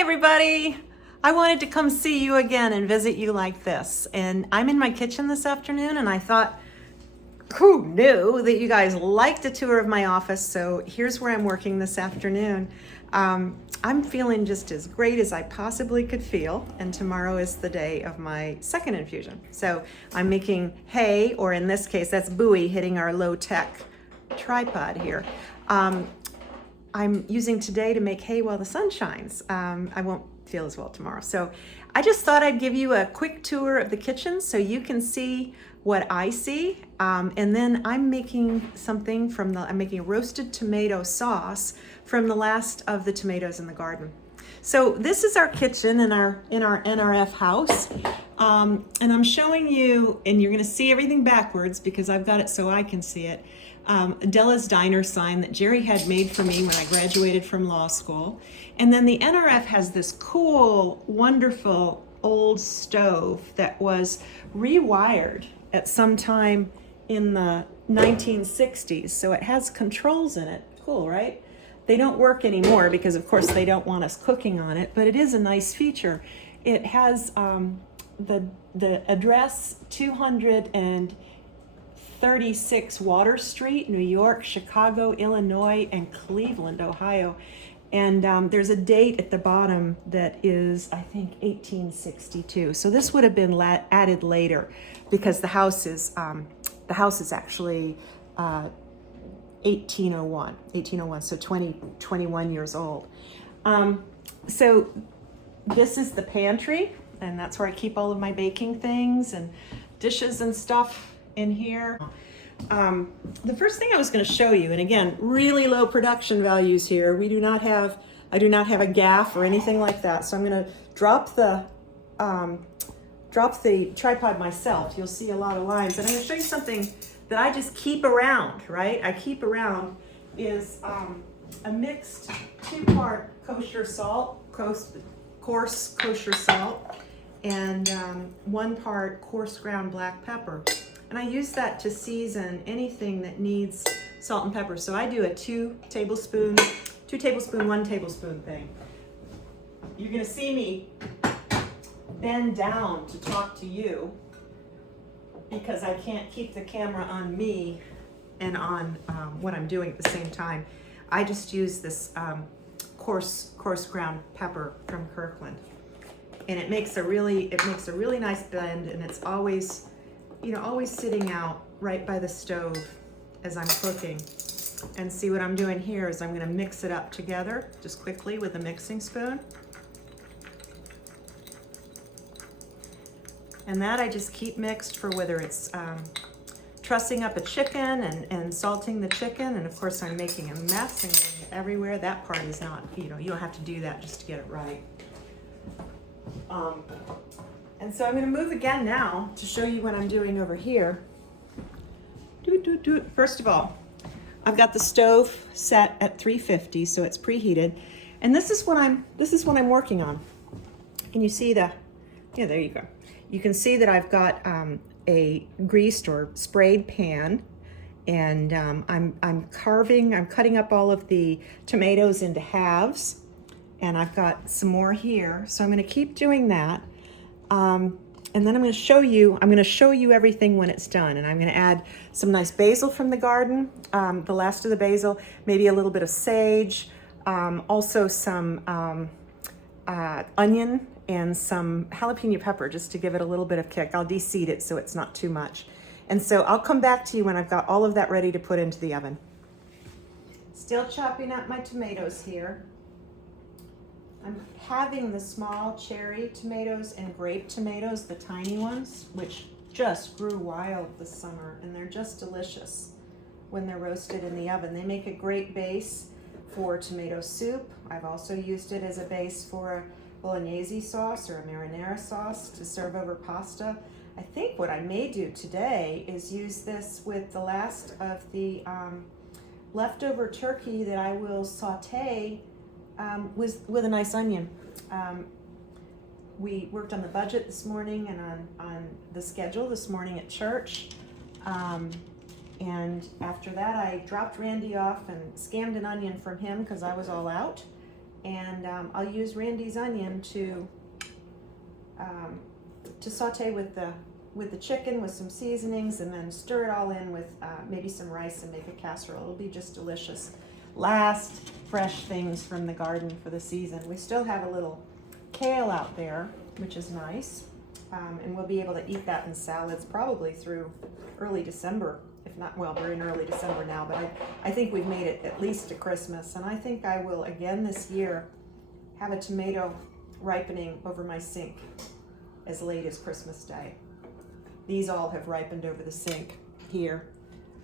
everybody. I wanted to come see you again and visit you like this. And I'm in my kitchen this afternoon and I thought, who knew that you guys liked a tour of my office? So here's where I'm working this afternoon. I'm feeling just as great as I possibly could feel, and tomorrow is the day of my second infusion. So I'm making hay, or in this case, that's buoy hitting our low-tech tripod here. I'm using today to make hay while the sun shines. I won't feel as well tomorrow. So I just thought I'd give you a quick tour of the kitchen so you can see what I see. And then I'm making something I'm making a roasted tomato sauce from the last of the tomatoes in the garden. So this is our kitchen in our NRF house. And I'm showing you, and you're gonna see everything backwards because I've got it so I can see it. Della's Diner sign that Jerry had made for me when I graduated from law school. And then the NRF has this cool, wonderful old stove that was rewired at some time in the 1960s. So it has controls in it. Cool, right? They don't work anymore because of course they don't want us cooking on it, but it is a nice feature. It has the address 236 Water Street, New York, Chicago, Illinois, and Cleveland, Ohio. And there's a date at the bottom that is, I think, 1862. So this would have been added later because the house is actually 1801, so 21 years old. So this is the pantry, and that's where I keep all of my baking things and dishes and stuff in here. The first thing I was going to show you, and again, really low production values here. I do not have a gaff or anything like that. So I'm going to drop the tripod myself. You'll see a lot of lines, and I'm going to show you something that I just keep around, right? I keep around is a mixed 2-part kosher salt, coarse kosher salt, and 1 part coarse ground black pepper. And I use that to season anything that needs salt and pepper. So I do a 2 tablespoon, 1 tablespoon thing. You're gonna see me bend down to talk to you because I can't keep the camera on me and on what I'm doing at the same time. I just use this coarse ground pepper from Kirkland, and it makes a really nice blend, and it's always, always sitting out right by the stove as I'm cooking. And see what I'm doing here is I'm going to mix it up together just quickly with a mixing spoon. And that I just keep mixed for whether it's trussing up a chicken and salting the chicken. And of course I'm making a mess and getting it everywhere. That part is not, you don't have to do that just to get it right. And so I'm going to move again now to show you what I'm doing over here. First of all, I've got the stove set at 350, so it's preheated. And this is what I'm working on. Can you see there you go. You can see that I've got a greased or sprayed pan, and I'm cutting up all of the tomatoes into halves, and I've got some more here. So I'm going to keep doing that. And then I'm going to show you everything when it's done. And I'm going to add some nice basil from the garden, the last of the basil, maybe a little bit of sage, also some onion and some jalapeno pepper just to give it a little bit of kick. I'll de-seed it so it's not too much. And so I'll come back to you when I've got all of that ready to put into the oven. Still chopping up my tomatoes here. I'm having the small cherry tomatoes and grape tomatoes, the tiny ones, which just grew wild this summer, and they're just delicious when they're roasted in the oven. They make a great base for tomato soup. I've also used it as a base for a bolognese sauce or a marinara sauce to serve over pasta. I think what I may do today is use this with the last of the leftover turkey that I will saute with a nice onion. We worked on the budget this morning and on the schedule this morning at church. And after that, I dropped Randy off and scammed an onion from him because I was all out. And and I'll use Randy's onion to saute with the chicken with some seasonings, and then stir it all in with maybe some rice and make a casserole. It'll be just delicious. Last fresh things from the garden for the season. We still have a little kale out there, which is nice, and we'll be able to eat that in salads probably through early December. If not, well, we're in early December now, but I think we've made it at least to Christmas. And I think I will again this year have a tomato ripening over my sink as late as Christmas Day. These all have ripened over the sink here.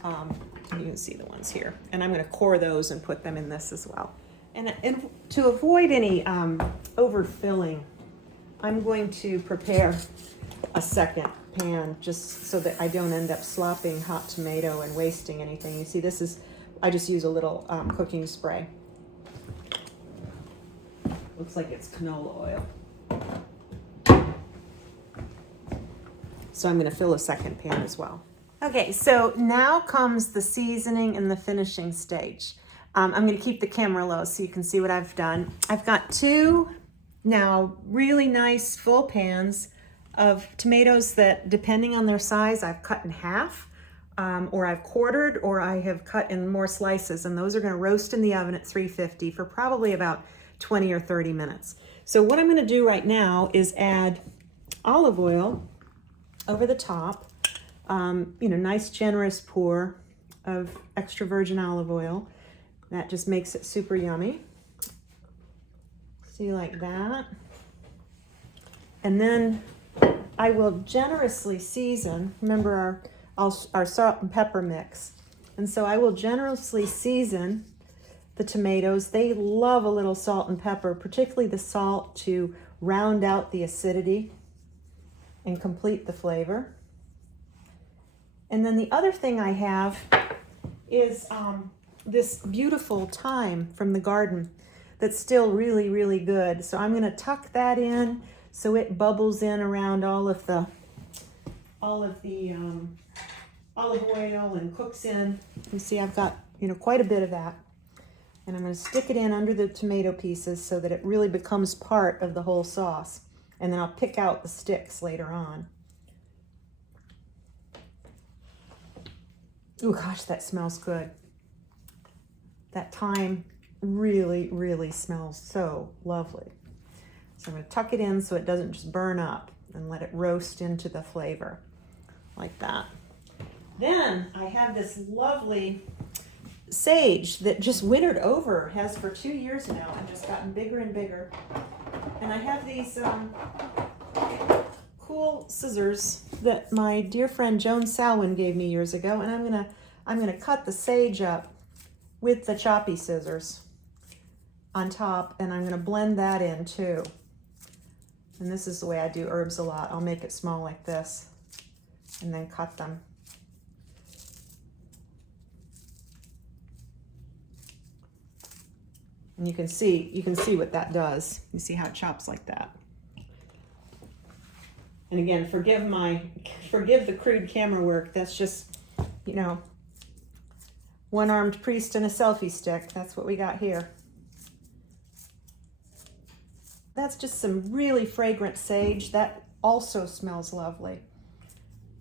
You can see the ones here. And I'm going to core those and put them in this as well. And to avoid any overfilling, I'm going to prepare a second pan just so that I don't end up slopping hot tomato and wasting anything. You see, this is, I just use a little cooking spray. Looks like it's canola oil. So I'm going to fill a second pan as well. Okay, so now comes the seasoning and the finishing stage. I'm going to keep the camera low so you can see what I've done. I've got 2 now really nice full pans of tomatoes that, depending on their size, I've cut in half, or I've quartered, or I have cut in more slices, and those are going to roast in the oven at 350 for probably about 20 or 30 minutes. So what I'm going to do right now is add olive oil over the top. Nice generous pour of extra virgin olive oil. That just makes it super yummy. See, like that. And then I will generously season, remember our salt and pepper mix. And so I will generously season the tomatoes. They love a little salt and pepper, particularly the salt to round out the acidity and complete the flavor. And then the other thing I have is this beautiful thyme from the garden that's still really, really good. So I'm going to tuck that in so it bubbles in around all of the olive oil and cooks in. You see, I've got quite a bit of that, and I'm going to stick it in under the tomato pieces so that it really becomes part of the whole sauce. And then I'll pick out the sticks later on. Oh gosh, that smells good. That thyme really, really smells so lovely. So I'm going to tuck it in so it doesn't just burn up, and let it roast into the flavor like that. Then I have this lovely sage that just wintered over, has for 2 years now, and just gotten bigger and bigger. And I have these cool scissors that my dear friend Joan Salwin gave me years ago, and I'm gonna cut the sage up with the choppy scissors on top, and I'm gonna blend that in too. And this is the way I do herbs a lot. I'll make it small like this and then cut them. And you can see what that does. You see how it chops like that. And again, forgive the crude camera work. That's just, one-armed priest and a selfie stick. That's what we got here. That's just some really fragrant sage. That also smells lovely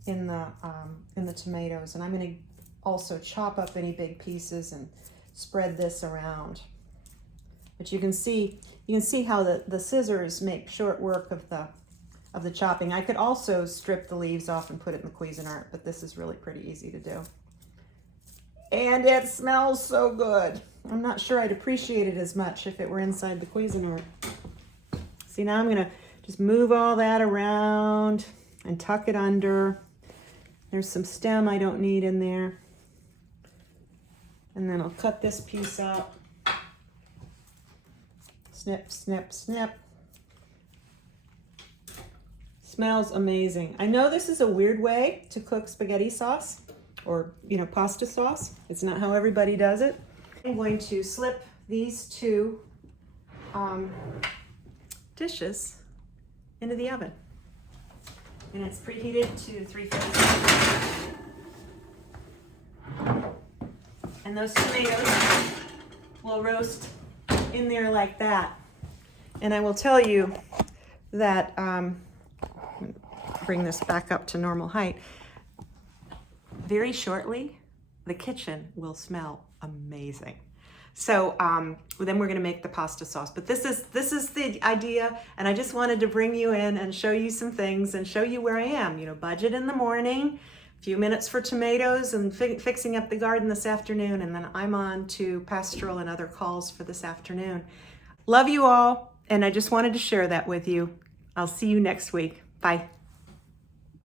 in the tomatoes. And I'm going to also chop up any big pieces and spread this around. But you can see how the scissors make short work of the chopping. I could also strip the leaves off and put it in the Cuisinart, but this is really pretty easy to do. And it smells so good. I'm not sure I'd appreciate it as much if it were inside the Cuisinart. See, now I'm gonna just move all that around and tuck it under. There's some stem I don't need in there. And then I'll cut this piece up. Snip, snip, snip. Smells amazing. I know this is a weird way to cook spaghetti sauce or, pasta sauce. It's not how everybody does it. I'm going to slip these 2 dishes into the oven. And it's preheated to 350. And those tomatoes will roast in there like that And I will tell you that, bring this back up to normal height, very shortly, the kitchen will smell amazing. So then we're going to make the pasta sauce. But this is the idea, and I just wanted to bring you in and show you some things and show you where I am. You know, budget in the morning, a few minutes for tomatoes and fixing up the garden this afternoon, and then I'm on to pastoral and other calls for this afternoon. Love you all, and I just wanted to share that with you. I'll see you next week. Bye.